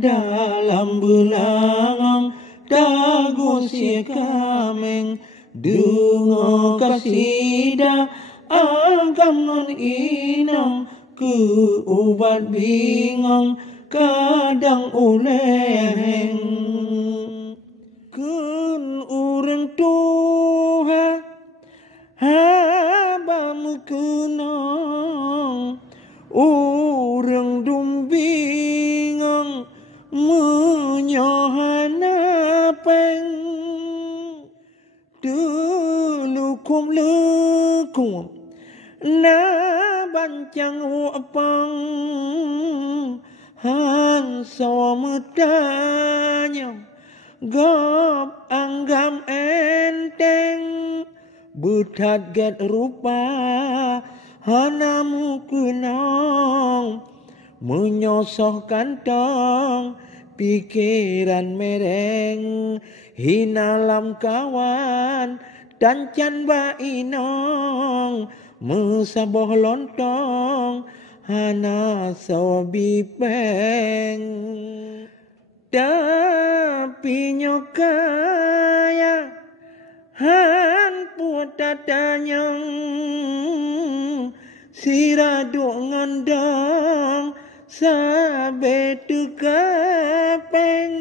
dalam belangang dagu si kameng dengo kasida agam non inong ke ubat bingung kadang uleheng kun urang tuha habamu kenong urang dumbingang menyohana peng delukum lekum na bancang wapang han so medanya gop anggam enteng butat get rupa hanamu kenong menyosoh kantong pikiran mereng hinalam kawan dan can bainong mesaboh lontong hana sobi peng tapi nyokaya han putatanyong siradu ngondong sabe tukapeng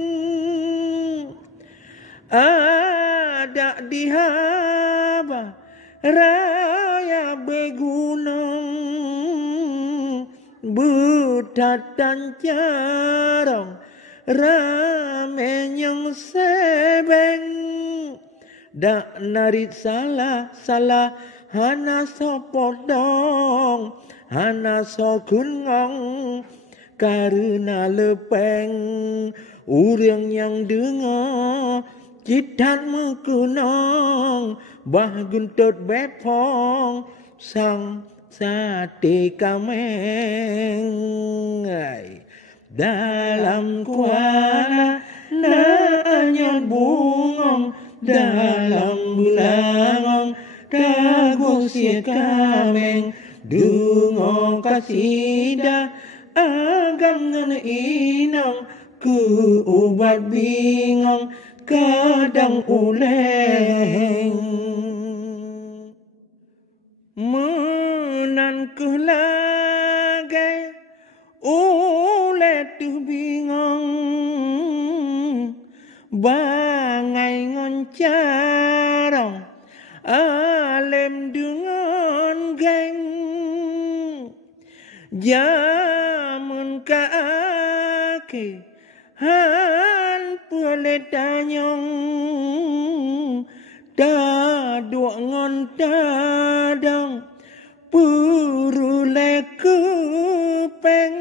ada di haba raya begunung butatan carong rame yang sebeng dak narit salah hana sopodong hana sokungong karena lepeng urang yang dengar citan mekunong bah guntut bepong sang sate kameng dalam kuala nanya bungong dalam bulangong dagu si kameng dungong kasida agam ngan inong ke ubat bingung kadang uleng menan kelagai ulet tu bingung bangai ngoncarong alem dengan geng jamun kaake han puletanyong daduk ngon dadang purule kupeng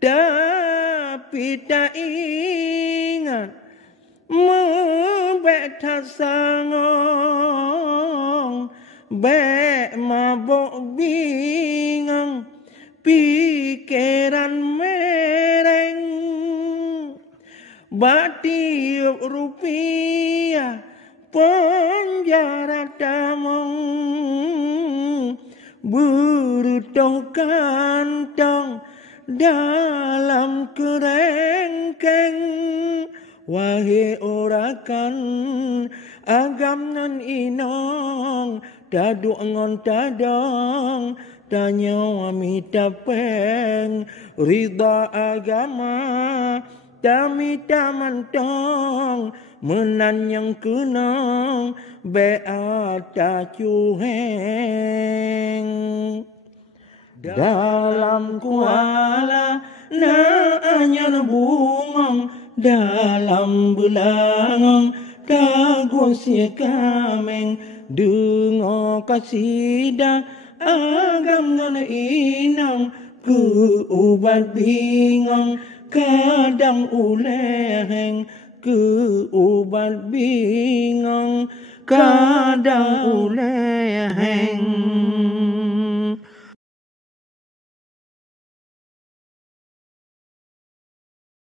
tapi tak ingat mebek tasangong bek mabok bingung pikiran mereng batiup rupiah penjara damong berutuh kantong dalam kerengkeng wahai orakan agam non inong daduk ngon tadong tanya mitapeng rida agama tamita mantong menanyang kunong beata cuheng dalam kuala nanya bungong dalam belangong dagu si kameng dengo kasida agam ngan inong ke ubat bingung kadang uleheng ke ubat bingung kadang uleheng